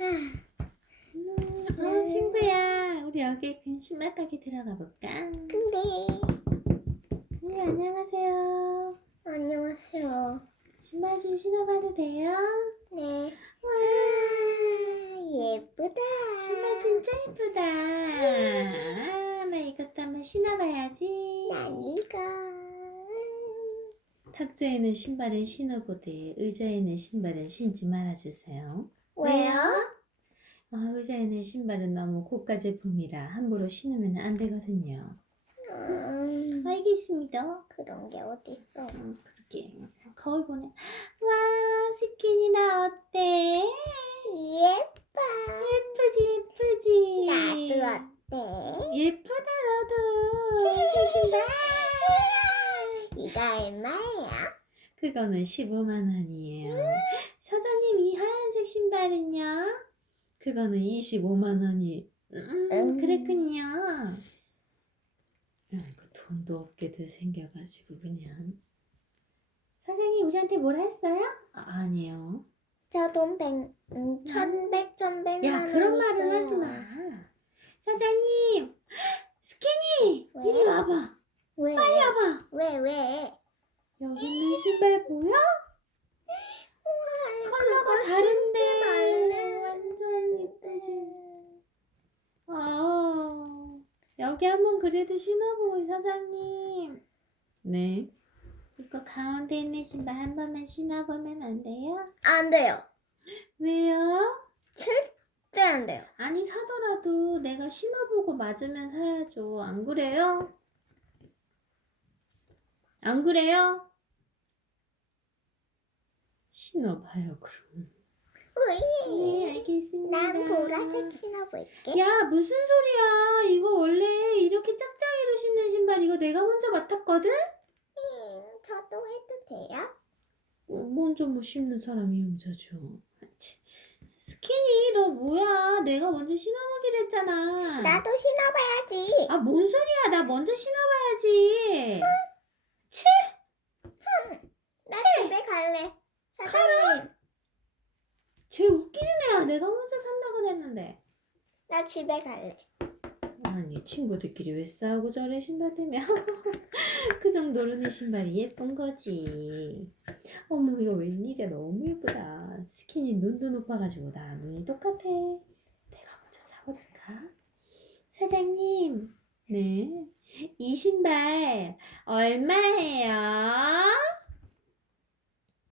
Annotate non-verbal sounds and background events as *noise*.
음, 어, 친구야, 우리 여기 그 신발 가게 들어가 볼까? 그래. 네, 안녕하세요. 안녕하세요. 신발 좀 신어봐도 돼요? 네. 와, 예쁘다. 신발 진짜 예쁘다. 아, 나 이것도 한번 신어봐야지. 난 이거. 탁자에 있는 신발은 신어보되 의자에 있는 신발은 신지 말아주세요. 왜요? 아, 의자에 있는 신발은 너무 고가 제품이라 함부로 신으면 안 되거든요. 음, 알겠습니다. 그런 게 어딨어. 음, 그렇게 거울 보네. 와, 스키니 나 어때? 예뻐. 예쁘지, 예쁘지. 나도 어때? 예쁘다 너도. *laughs* 새 신발. 이거 얼마야? 그거는 15만 원이에요. 사장님 이하 얀색 신발은요? 그거는 25만 원이. 음, 음. 그랬군요. 아이고 돈도 없게도 생겨가지고 그냥. 사장님 우리한테 뭘 했어요? 아, 아니요. 저돈 백, 음, 천백, 천백만 야원 그런 말은 있어요. 하지 마. 사장님 스키니 왜? 이리 와봐. 왜? 빨리 와봐. 왜, 왜? 여기 있는 신발 보여? 컬러가 다른데 완전 이쁘지. 아, 여기 한번 그래도 신어보고 사장님. 네. 이거 가운데 있는 신발 한 번만 신어보면 안 돼요? 안 돼요. 왜요? 절대 안 돼요. 아니 사더라도 내가 신어보고 맞으면 사야죠. 안 그래요? 안 그래요? 신어봐요 그럼. 네 알겠습니다. 난 보라색 신어볼게. 야 무슨 소리야 이거 원래 이렇게 짝짝이로 신는 신발 이거 내가 먼저 맡았거든? 음, 저도 해도 돼요? 어, 먼저 뭐 신는 사람이 용자죠 치, 스키니 너 뭐야 내가 먼저 신어보기로 했잖아 나도 신어봐야지. 아 뭔 소리야 나 먼저 신어봐야지 치 나 집에 갈래. 사장님, 쟤 웃기는 애야. 내가 먼저 산다 그랬는데. 나 집에 갈래. 아니 친구들끼리 왜 싸우고 저래? 신발 때문에. *laughs* 그 정도로 내 신발이 예쁜 거지. 어머 이거 웬일이야. 너무 예쁘다. 스키니 눈도 높아가지고 나랑 눈이 똑같아. 내가 먼저 사버릴까? 사장님. 네 이 신발 얼마예요?